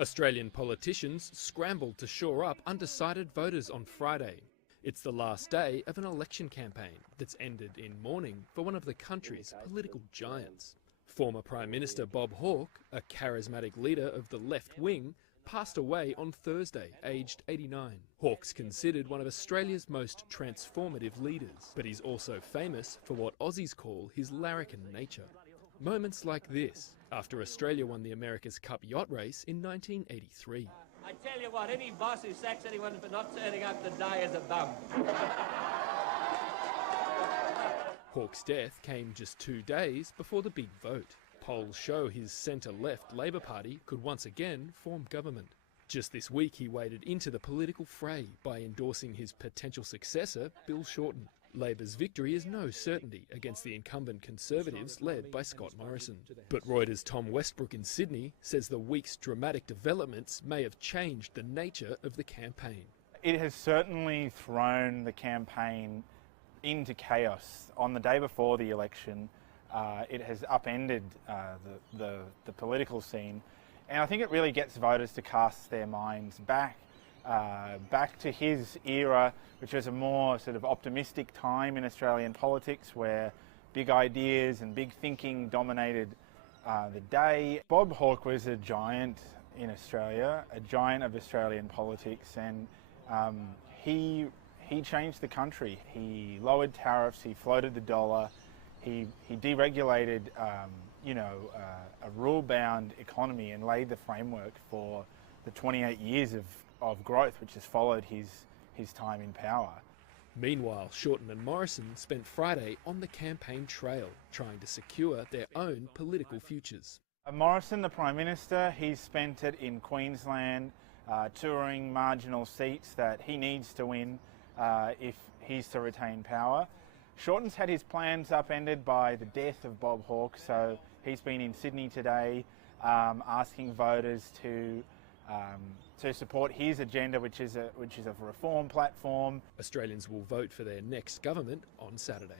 Australian politicians scrambled to shore up undecided voters on Friday. It's the last day of an election campaign that's ended in mourning for one of the country's political giants. Former Prime Minister Bob Hawke, a charismatic leader of the left wing, passed away on Thursday, aged 89. Hawke's considered one of Australia's most transformative leaders, but he's also famous for what Aussies call his larrikin nature. Moments like this, after Australia won the America's Cup yacht race in 1983. I tell you what, any boss who sacks anyone for not turning up to die is a bum. Hawke's death came just 2 days before the big vote. Polls show his centre-left Labor Party could once again form government. Just this week he waded into the political fray by endorsing his potential successor, Bill Shorten. Labor's victory is no certainty against the incumbent Conservatives led by Scott Morrison. But Reuters' Tom Westbrook in Sydney says the week's dramatic developments may have changed the nature of the campaign. It has certainly thrown the campaign into chaos. On the day before the election, it has upended the political scene, and I think it really gets voters to cast their minds back to his era, which was a more sort of optimistic time in Australian politics where big ideas and big thinking dominated the day. Bob Hawke was a giant in Australia, a giant of Australian politics, and he changed the country. He lowered tariffs, he floated the dollar, he deregulated a rule-bound economy and laid the framework for the 28 years of growth which has followed his time in power. Meanwhile, Shorten and Morrison spent Friday on the campaign trail, trying to secure their own political futures. Morrison, the Prime Minister, he's spent it in Queensland touring marginal seats that he needs to win if he's to retain power. Shorten's had his plans upended by the death of Bob Hawke, so he's been in Sydney today asking voters to support his agenda, which is a reform platform. Australians will vote for their next government on Saturday.